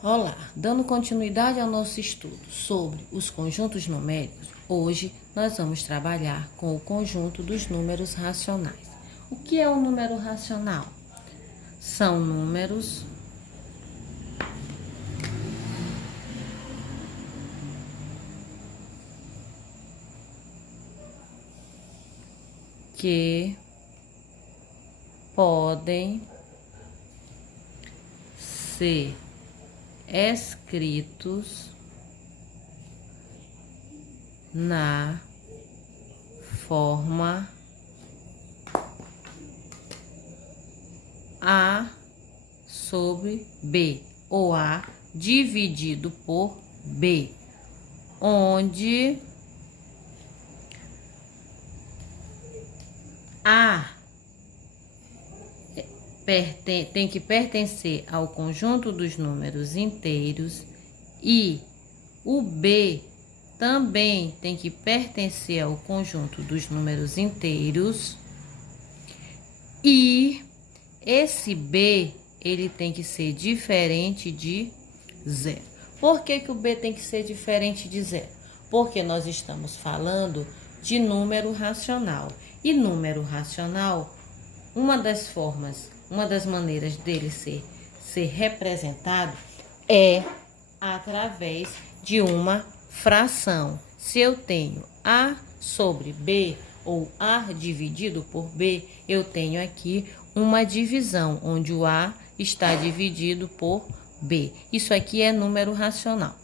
Olá, dando continuidade ao nosso estudo sobre os conjuntos numéricos, hoje nós vamos trabalhar com o conjunto dos números racionais. O que é um número racional? São números que podem ser escritos na forma A sobre B, ou A dividido por B, onde A tem que pertencer ao conjunto dos números inteiros e o B também tem que pertencer ao conjunto dos números inteiros e esse B ele tem que ser diferente de zero. Por que o B tem que ser diferente de zero? Porque nós estamos falando de número racional. E número racional, uma das maneiras dele ser representado é através de uma fração. Se eu tenho A sobre B ou A dividido por B, eu tenho aqui uma divisão, onde o A está dividido por B. Isso aqui é número racional.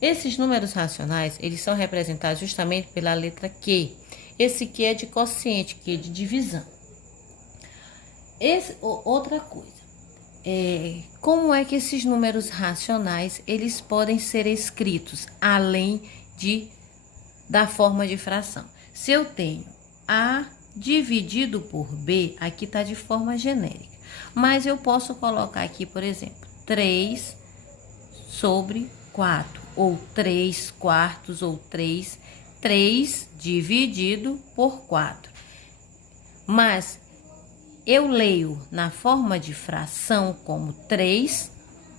Esses números racionais, eles são representados justamente pela letra Q. Esse Q é de quociente, Q é de divisão. Outra coisa, como é que esses números racionais, eles podem ser escritos além da forma de fração? Se eu tenho A dividido por B, aqui está de forma genérica. Mas eu posso colocar aqui, por exemplo, 3 sobre 4, ou 3 quartos, ou 3 dividido por 4. Mas eu leio na forma de fração como 3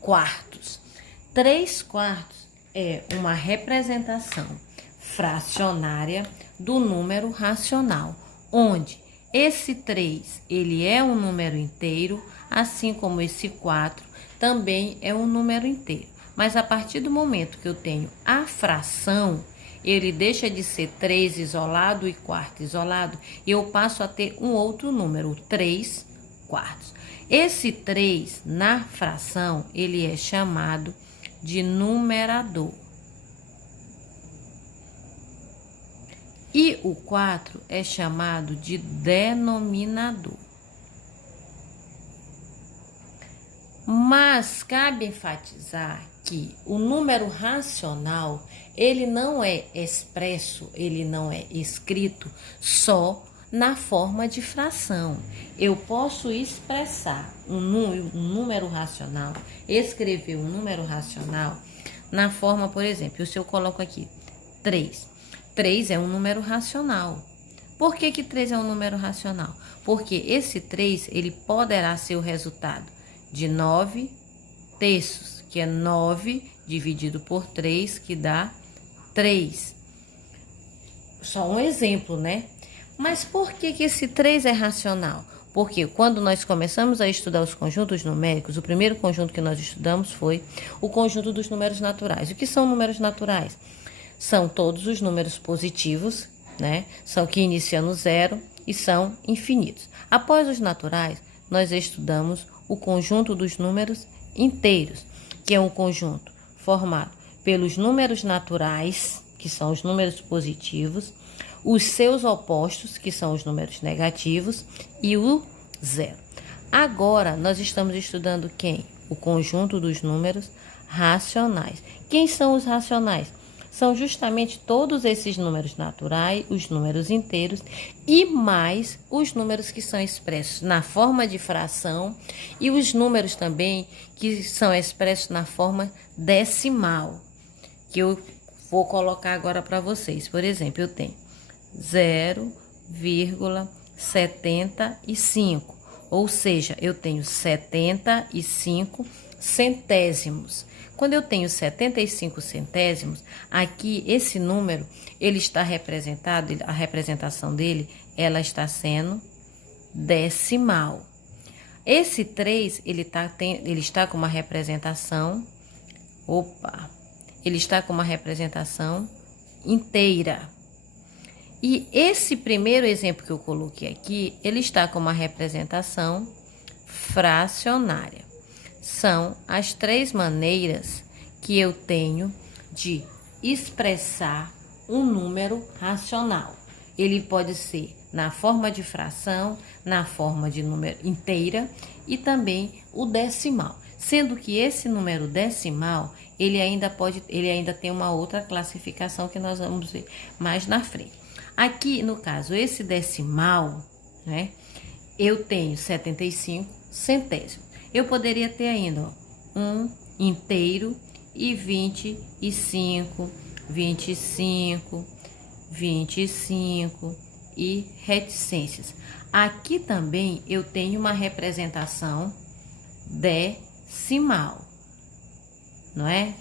quartos. 3 quartos é uma representação fracionária do número racional, onde esse 3 ele é um número inteiro, assim como esse 4 também é um número inteiro. Mas a partir do momento que eu tenho a fração, ele deixa de ser 3 isolado e quarto isolado, e eu passo a ter um outro número, 3 quartos. Esse 3 na fração, ele é chamado de numerador. E o 4 é chamado de denominador. Mas cabe enfatizar que o número racional, ele não é expresso, ele não é escrito só na forma de fração. Eu posso expressar um número racional, escrever um número racional na forma, por exemplo, se eu coloco aqui 3. 3 é um número racional. Por que 3 é um número racional? Porque esse 3, ele poderá ser o resultado de 9 terços, que é 9 dividido por 3, que dá 3. Só um exemplo, né? Mas por que esse 3 é racional? Porque quando nós começamos a estudar os conjuntos numéricos, o primeiro conjunto que nós estudamos foi o conjunto dos números naturais. O que são números naturais? São todos os números positivos, né? São que iniciam no zero e são infinitos. Após os naturais, nós estudamos o conjunto dos números inteiros, que é um conjunto formado pelos números naturais, que são os números positivos, os seus opostos, que são os números negativos, e o zero. Agora, nós estamos estudando quem? O conjunto dos números racionais. Quem são os racionais? São justamente todos esses números naturais, os números inteiros e mais os números que são expressos na forma de fração e os números também que são expressos na forma decimal, que eu vou colocar agora para vocês. Por exemplo, eu tenho 0,75. Ou seja, eu tenho 75 centésimos. Quando eu tenho 75 centésimos, aqui esse número, ele está representado, a representação dele, ela está sendo decimal. Esse 3, ele está com uma representação, ele está com uma representação inteira. E esse primeiro exemplo que eu coloquei aqui, ele está com uma representação fracionária. São as 3 maneiras que eu tenho de expressar um número racional. Ele pode ser na forma de fração, na forma de número inteira e também o decimal. Sendo que esse número decimal, ele ainda tem uma outra classificação que nós vamos ver mais na frente. Aqui, no caso, esse decimal, né? Eu tenho 75 centésimos. Eu poderia ter ainda, ó, 1 inteiro e 25, 25, 25 e reticências. Aqui também eu tenho uma representação decimal, não é?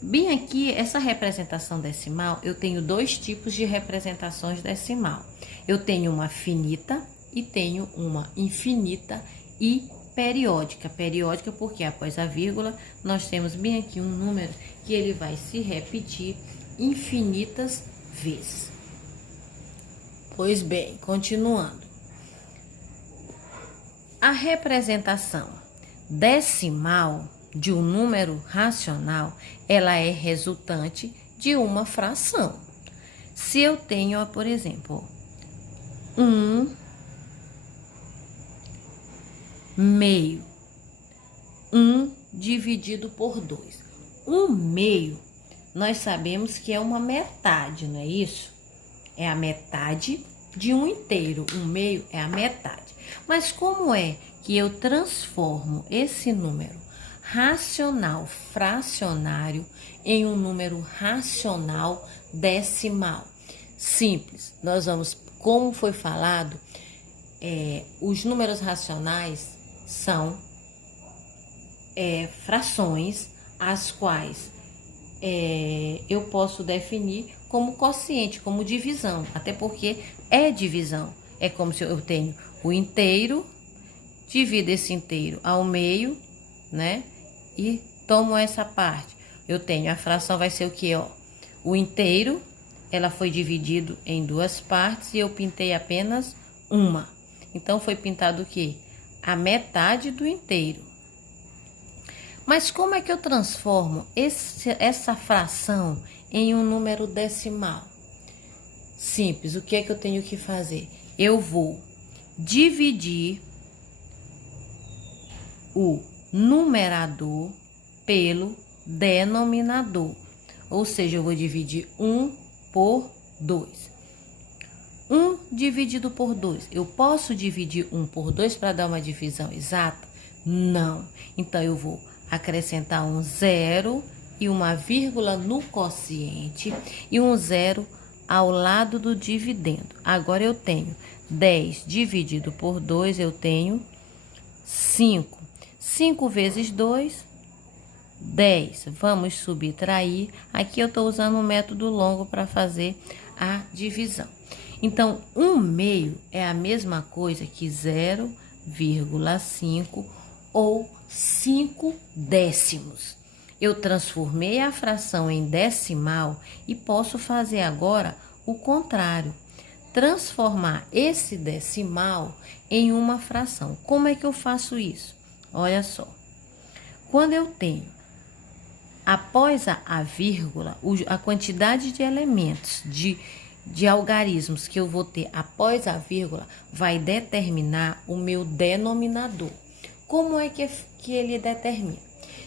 Bem aqui, essa representação decimal, eu tenho 2 tipos de representações decimal. Eu tenho uma finita e tenho uma infinita e periódica. Periódica porque após a vírgula, nós temos bem aqui um número que ele vai se repetir infinitas vezes. Pois bem, continuando. A representação decimal de um número racional, ela é resultante de uma fração. Se eu tenho, ó, por exemplo, 1 meio, 1 dividido por 2. 1 meio, nós sabemos que é uma metade, não é isso? É a metade de um inteiro. 1 meio é a metade. Mas como é que eu transformo esse número racional fracionário em um número racional decimal? Simples. Nós vamos, como foi falado, os números racionais são frações, as quais eu posso definir como quociente, como divisão, até porque é divisão. É como se eu tenho o inteiro, divido esse inteiro ao meio, né? E tomo essa parte. Eu tenho a fração, vai ser o que, ó? O inteiro, ela foi dividido em 2 partes e eu pintei apenas uma. Então, foi pintado o quê? A metade do inteiro. Mas como é que eu transformo essa fração em um número decimal? Simples, o que é que eu tenho que fazer? Eu vou dividir o numerador pelo denominador. Ou seja, eu vou dividir 1 por 2. 1 dividido por 2. Eu posso dividir 1 por 2 para dar uma divisão exata? Não. Então, eu vou acrescentar um 0 e uma vírgula no quociente e um 0 ao lado do dividendo. Agora, eu tenho 10 dividido por 2, eu tenho 5. 5 vezes 2, 10. Vamos subtrair. Aqui eu estou usando um método longo para fazer a divisão. Então, 1 meio é a mesma coisa que 0,5 ou 5 décimos. Eu transformei a fração em decimal e posso fazer agora o contrário. Transformar esse decimal em uma fração. Como é que eu faço isso? Olha só. Quando eu tenho, após a vírgula, a quantidade de elementos, de algarismos que eu vou ter após a vírgula, vai determinar o meu denominador. Como é que ele determina?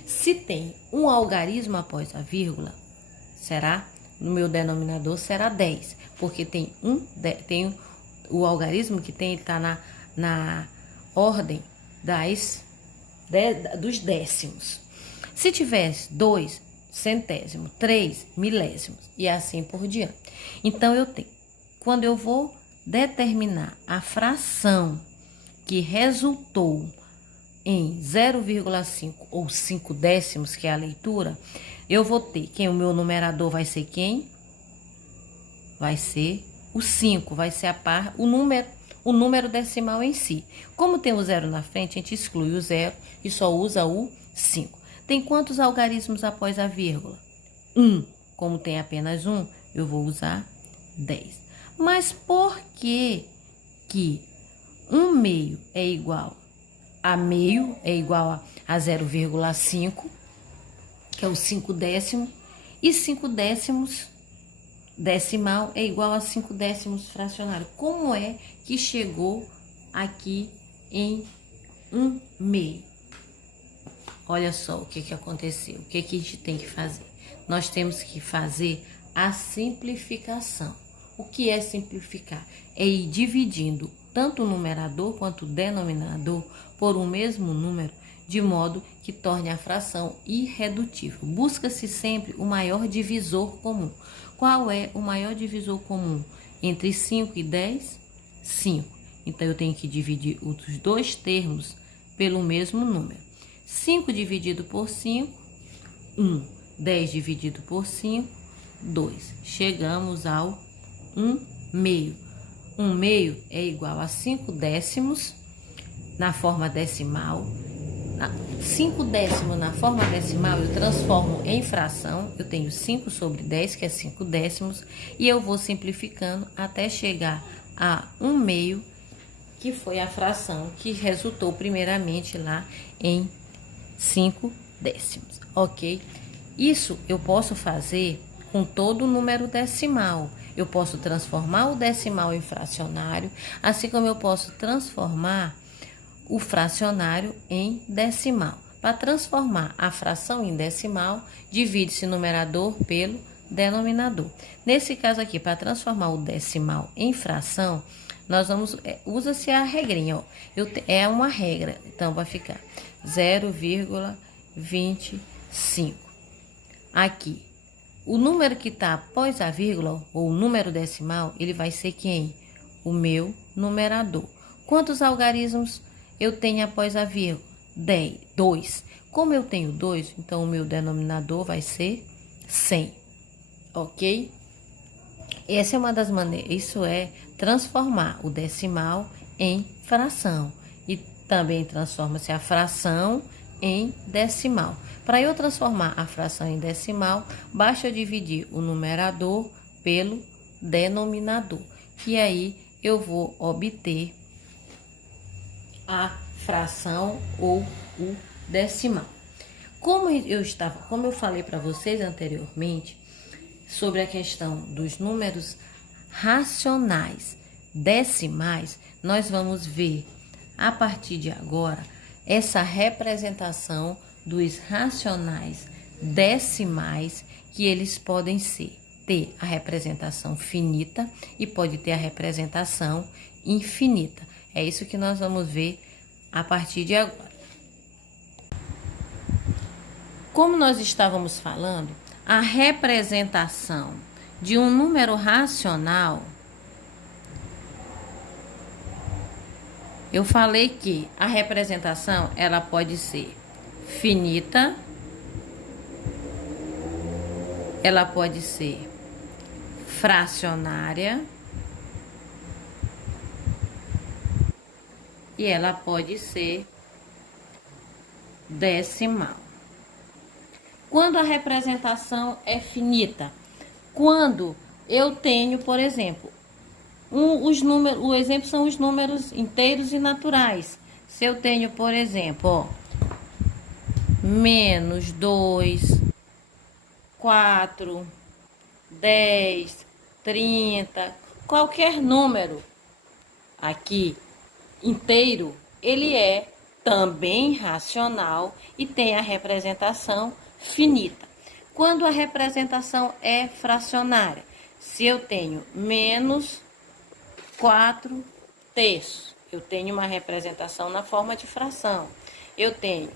Se tem um algarismo após a vírgula, no meu denominador será 10, porque tem o algarismo que está na ordem dos décimos. Se tiver 2 centésimos, 3 milésimos e assim por diante. Então, quando eu vou determinar a fração que resultou em 0,5 ou 5 décimos, que é a leitura, eu vou ter o meu numerador vai ser quem? Vai ser o 5, vai ser o número decimal em si. Como tem o zero na frente, a gente exclui o zero e só usa o 5. Tem quantos algarismos após a vírgula? 1. Como tem apenas um, eu vou usar 10. Mas por que 1/2 é igual a meio, é igual a 0,5, que é o 5 décimo, e 5 décimos decimal é igual a 5 décimos fracionário? Como é que chegou aqui em 1/2? Olha só o que aconteceu, o que a gente tem que fazer. Nós temos que fazer a simplificação. O que é simplificar? É ir dividindo tanto o numerador quanto o denominador por um mesmo número, de modo que torne a fração irredutível. Busca-se sempre o maior divisor comum. Qual é o maior divisor comum entre 5 e 10? 5. Então, eu tenho que dividir os dois termos pelo mesmo número. 5 dividido por 5, 1. 10 dividido por 5, 2. Chegamos ao 1/2. 1/2 é igual a 5 décimos na forma decimal. 5 décimos na forma decimal eu transformo em fração. Eu tenho 5 sobre 10, que é 5 décimos. E eu vou simplificando até chegar a 1/2, que foi a fração que resultou primeiramente lá em 5 décimos, ok? Isso eu posso fazer com todo o número decimal. Eu posso transformar o decimal em fracionário, assim como eu posso transformar o fracionário em decimal. Para transformar a fração em decimal, divide-se o numerador pelo denominador. Nesse caso aqui, para transformar o decimal em fração, nós vamos usa-se a regrinha, ó. É uma regra, então vai ficar 0,25. Aqui, o número que está após a vírgula, ou o número decimal, ele vai ser quem? O meu numerador. Quantos algarismos eu tenho após a vírgula? 2. Como eu tenho 2, então o meu denominador vai ser 100, ok? Essa é uma das maneiras, isso é transformar o decimal em fração. E também transforma-se a fração em decimal. Para eu transformar a fração em decimal, basta eu dividir o numerador pelo denominador. E aí eu vou obter a fração ou o decimal. Como eu falei para vocês anteriormente sobre a questão dos números racionais decimais, nós vamos ver a partir de agora essa representação dos racionais decimais, que eles podem ter a representação finita e pode ter a representação infinita. É isso que nós vamos ver a partir de agora. Como nós estávamos falando, a representação de um número racional, eu falei que a representação ela pode ser finita, ela pode ser fracionária e ela pode ser decimal. Quando a representação é finita? Quando eu tenho, por exemplo, o exemplo são os números inteiros e naturais. Se eu tenho, por exemplo, ó, -2, 4, 10, 30, qualquer número aqui inteiro, ele é também racional e tem a representação finita. Quando a representação é fracionária, se eu tenho -4/3, eu tenho uma representação na forma de fração. Eu tenho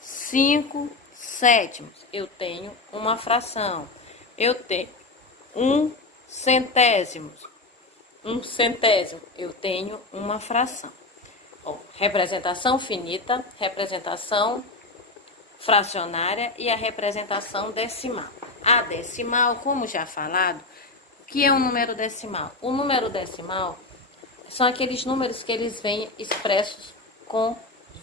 5/7, eu tenho uma fração. Eu tenho 1/100, eu tenho uma fração. Ó, representação finita, representação fracionária e a representação decimal. A decimal, como já falado, o que é um número decimal? O número decimal são aqueles números que eles vêm expressos com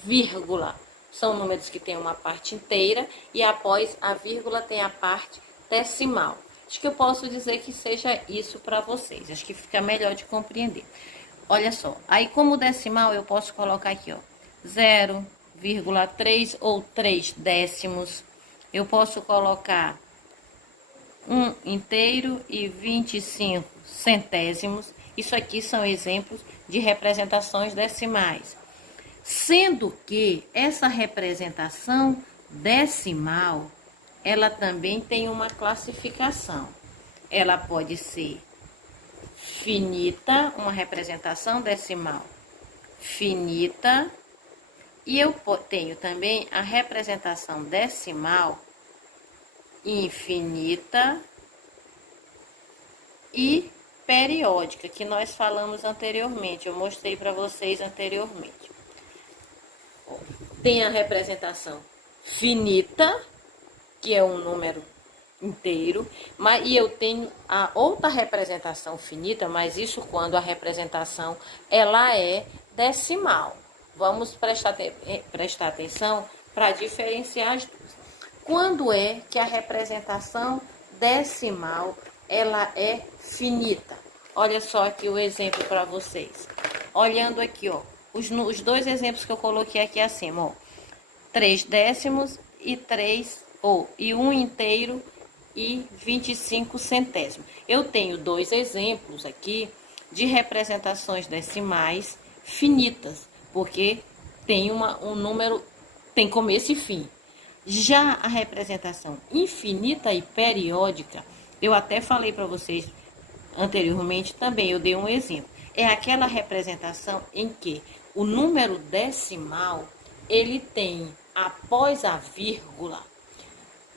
vírgula. São números que têm uma parte inteira e após a vírgula tem a parte decimal. Acho que eu posso dizer que seja isso para vocês. Acho que fica melhor de compreender. Olha só, aí como decimal eu posso colocar aqui, ó, 0,3 ou 3 décimos. Eu posso colocar 1 inteiro e 25 centésimos. Isso aqui são exemplos de representações decimais. Sendo que essa representação decimal, ela também tem uma classificação. Ela pode ser finita, uma representação decimal finita, e eu tenho também a representação decimal infinita e periódica, que nós falamos anteriormente, eu mostrei para vocês anteriormente. Tem a representação finita, que é um número inteiro, e eu tenho a outra representação finita, mas isso quando a representação ela é decimal. Vamos prestar atenção para diferenciar as duas. Quando é que a representação decimal ela é finita? Olha só aqui o exemplo para vocês. Olhando aqui, ó, os dois exemplos que eu coloquei aqui acima, ó, 3 décimos e 1 inteiro e 25 centésimos. Eu tenho dois exemplos aqui de representações decimais finitas, porque tem um número, tem começo e fim. Já a representação infinita e periódica, eu até falei para vocês anteriormente também, eu dei um exemplo. É aquela representação em que o número decimal, ele tem, após a vírgula,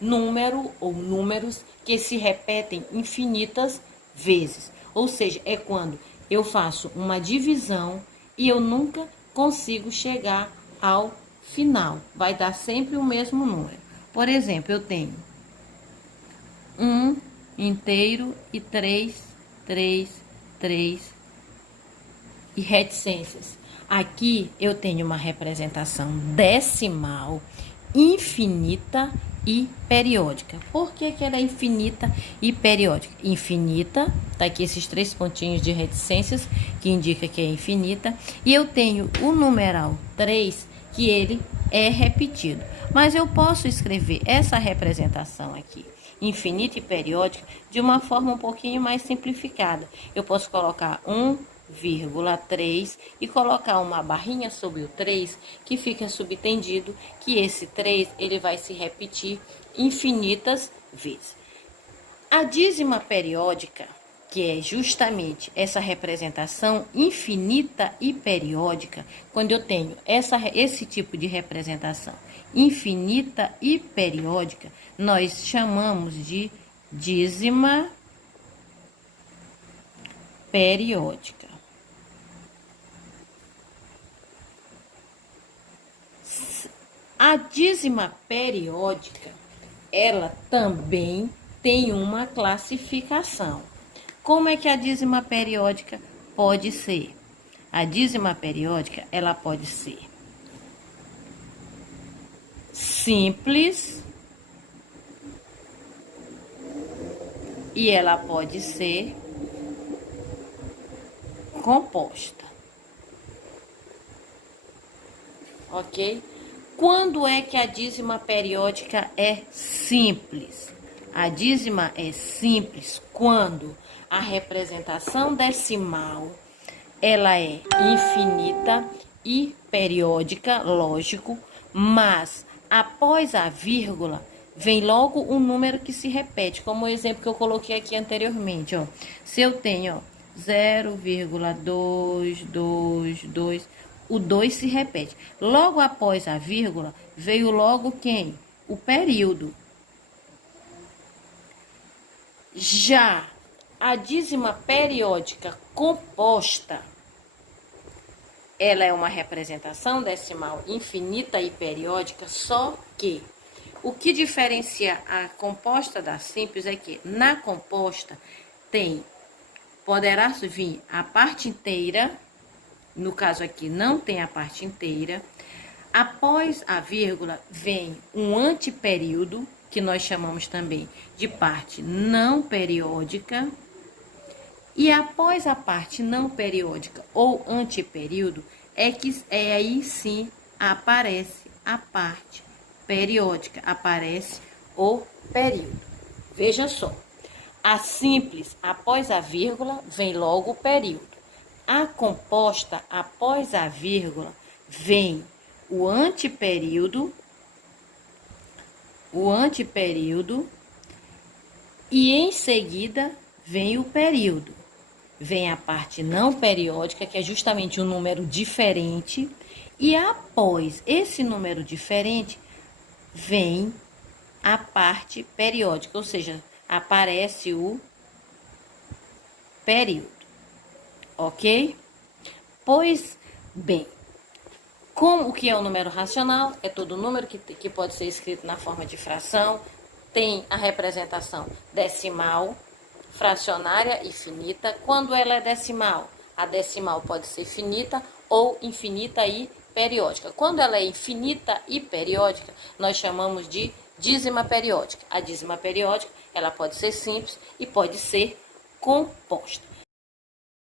número ou números que se repetem infinitas vezes. Ou seja, é quando eu faço uma divisão e eu nunca consigo chegar ao final. Vai dar sempre o mesmo número. Por exemplo, eu tenho 1 inteiro e 3 e reticências. Aqui eu tenho uma representação decimal infinita e periódica. Por que ela é infinita e periódica? Infinita, tá aqui esses 3 pontinhos de reticências, que indica que é infinita. E eu tenho o numeral 3, que ele é repetido. Mas eu posso escrever essa representação aqui, infinita e periódica, de uma forma um pouquinho mais simplificada. Eu posso colocar 1,3 e colocar uma barrinha sobre o 3, que fica subtendido que esse 3 ele vai se repetir infinitas vezes. A dízima periódica, que é justamente essa representação infinita e periódica, quando eu tenho esse tipo de representação infinita e periódica, nós chamamos de dízima periódica. A dízima periódica, ela também tem uma classificação. Como é que a dízima periódica pode ser? A dízima periódica, ela pode ser simples e ela pode ser composta. Ok? Quando é que a dízima periódica é simples? A dízima é simples quando a representação decimal ela é infinita e periódica, lógico, mas após a vírgula vem logo um número que se repete, como o exemplo que eu coloquei aqui anteriormente, ó. Se eu tenho, ó, 0,222, o 2 se repete. Logo após a vírgula, veio logo quem? O período. Já a dízima periódica composta, ela é uma representação decimal infinita e periódica, só que o que diferencia a composta da simples é que na composta poderá vir a parte inteira, no caso aqui não tem a parte inteira. Após a vírgula vem um antiperíodo, que nós chamamos também de parte não periódica. E após a parte não periódica ou antiperíodo, aí sim aparece a parte periódica, aparece o período. Veja só, a simples, após a vírgula, vem logo o período. A composta, após a vírgula, vem o antiperíodo, e em seguida vem o período. Vem a parte não periódica, que é justamente um número diferente, e após esse número diferente, vem a parte periódica, ou seja, aparece o período, ok? Pois bem, como o que é o número racional? É todo número que pode ser escrito na forma de fração, tem a representação decimal, fracionária e finita. Quando ela é decimal, a decimal pode ser finita ou infinita e periódica. Quando ela é infinita e periódica, nós chamamos de dízima periódica. A dízima periódica, ela pode ser simples e pode ser composta.